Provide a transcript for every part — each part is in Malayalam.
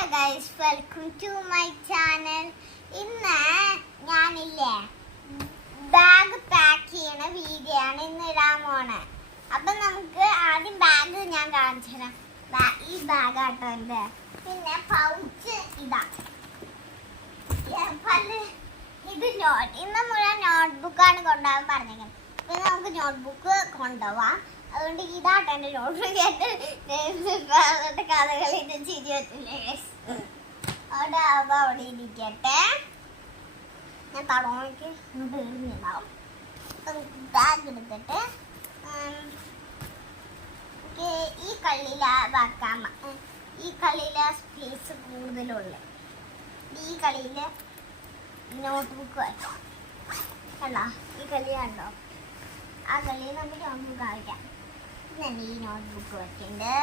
Hello guys, welcome to my channel. ഇന്ന് ഞാനില്ലേ ബാഗ് പാക്ക് ചെയ്യണ വീഡിയോ ആണ് ഇന്ന് ഇടാൻ പോണേ. അപ്പൊ നമുക്ക് ആദ്യം ബാഗ് ഞാൻ കാണിച്ചു തരാം. ഈ ബാഗ് ആട്ടോ എൻ്റെ. പിന്നെ പൗച്ച് ഇതാ. ഇത് ഇന്ന് മുഴുവൻ നോട്ട്ബുക്കാണ് കൊണ്ടുപോകാൻ പറഞ്ഞേക്കുന്നത്. പിന്നെ നമുക്ക് നോട്ട്ബുക്ക് കൊണ്ടുപോവാം. അതുകൊണ്ട് ഇതാട്ടോ എൻ്റെ നോട്ട്ബുക്ക്. കഥകളിന്റെ ചിരി പറ്റില്ലേ? അവിടെ അവിടെ ഇരിക്കട്ടെ. ഞാൻ തടവയ്ക്ക് വീഴുന്നുണ്ടാവും. ബാഗ് എടുത്തിട്ട് ഈ കള്ളിയില വെക്കാം. ഈ കള്ളിയില സ്പേസ് കൂടുതലുള്ള ഈ കളിയില് നോട്ട്ബുക്ക് വയ്ക്കാം. കണ്ടോ? ഈ കളി കണ്ടോ? ആ കളിയിൽ നമുക്ക് നോട്ട്ബുക്ക് വയ്ക്കാം. പിന്നെ ഈ നോട്ട്ബുക്ക് വയ്ക്കണ്ട്.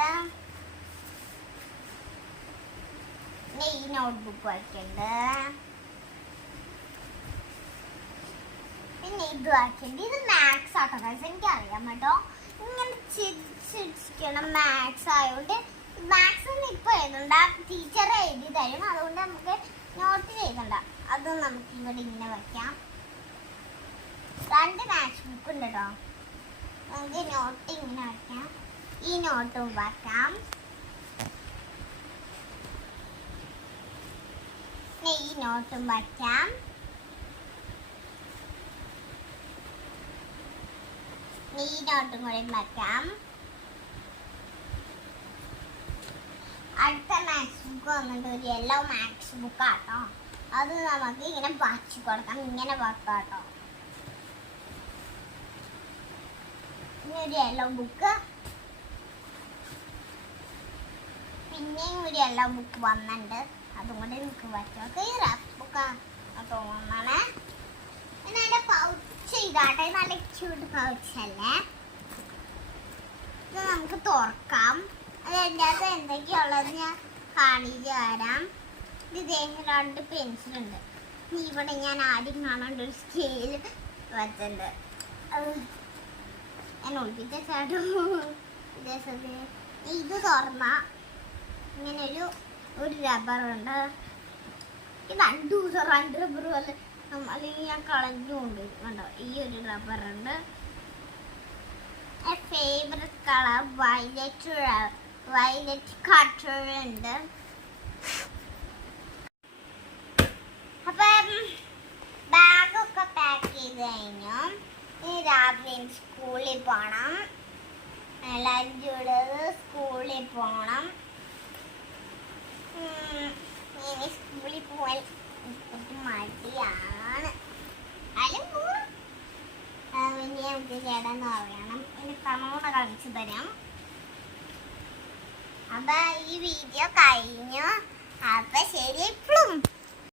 പിന്നെ ഈ നോട്ട്ബുക്ക് വയ്ക്കണ്ട്. പിന്നെ ഇത് വയ്ക്കണ്ട്. ഇത് മാത്സ് ആട്ടോ ഗൈസ്. എനിക്കറിയാം കേട്ടോ. ഇങ്ങനെ ചിരിച്ചിരിക്കണം. മാത്സ് ആയതുകൊണ്ട് മാത്സ് ഒന്നും ഇപ്പൊ എഴുതണ്ട, ടീച്ചർ എഴുതി തരും. അതുകൊണ്ട് നമുക്ക് നോട്ട് എഴുതണ്ട. അത് നമുക്ക് ഇവിടെ ഇങ്ങനെ വയ്ക്കാം. 2 മാത്സ് ബുക്ക് ഉണ്ട് കേട്ടോ. നമുക്ക് നോട്ട് ഇങ്ങനെ വയ്ക്കാം. ഈ നോട്ടും വയ്ക്കാം. പിന്നെ ഈ നോട്ടും വയ്ക്കാം. ഈ നോട്ടും കൂടി വയ്ക്കാം. അടുത്ത മാത്സ് ബുക്ക് വന്നിട്ട് ഒരു യെല്ലോ മാത്സ് ബുക്ക് ആട്ടോ. അത് നമുക്ക് ഇങ്ങനെ വച്ചു കൊടുക്കാം. ഇങ്ങനെ വെക്കാം കേട്ടോ. പിന്നെ ഒരു യെല്ലോ ബുക്ക്. പിന്നെയും ഒരു യെല്ലോ ബുക്ക് വന്നിട്ടുണ്ട്. അതും കൂടെ നമുക്ക് വച്ചോക്കെ. ഈ റഫ് ബുക്ക് തോന്നണേ. പിന്നെ അതിന്റെ പൗച്ച് ഇതാട്ടെ. നല്ല ക്യൂട്ട് പൗച്ചല്ലേ. ഇത് നമുക്ക് തുറക്കാം. അതിൻ്റെ അകത്ത് എന്തൊക്കെയുള്ളത് ഞാൻ കാണിച്ചു തരാം. ഇത് 2 പെൻസിലുണ്ട്. ഇവിടെ ഞാൻ ആദ്യം കാണേണ്ട ഒരു സ്കെയിൽ വെച്ചിട്ടുണ്ട്. ഞാൻ ഒളിപ്പിച്ച ചേട്ടോ. ഇത് തുറന്ന ഇങ്ങനെ ഒരു റബ്ബറുണ്ട്. ഈ 2 റബ്ബർ പോലെ അല്ലെങ്കിൽ ഞാൻ കളഞ്ഞുകൊണ്ട് കണ്ടോ. ഈ ഒരു റബ്ബറുണ്ട്. ഫേവറേറ്റ് കളർ വയലറ്റ് കട്ടർ ഉണ്ട്. അപ്പം ബാഗൊക്കെ പാക്ക് ചെയ്ത് കഴിഞ്ഞു. ഇനി രാവിലെ സ്കൂളിൽ പോകണം. ലഞ്ചുള്ളത് സ്കൂളിൽ പോകണം. ഇനി സ്കൂളിൽ പോകാൻ മടിയാണ്. അല്ലെങ്കിൽ പിന്നെ നമുക്ക് ചേട്ടന്ന് പറയണം. ഇനി തണോട് കളിച്ചു തരാം. അപ്പൊ ഈ വീഡിയോ കഴിഞ്ഞു. അപ്പൊ ശരി. ഇപ്പോഴും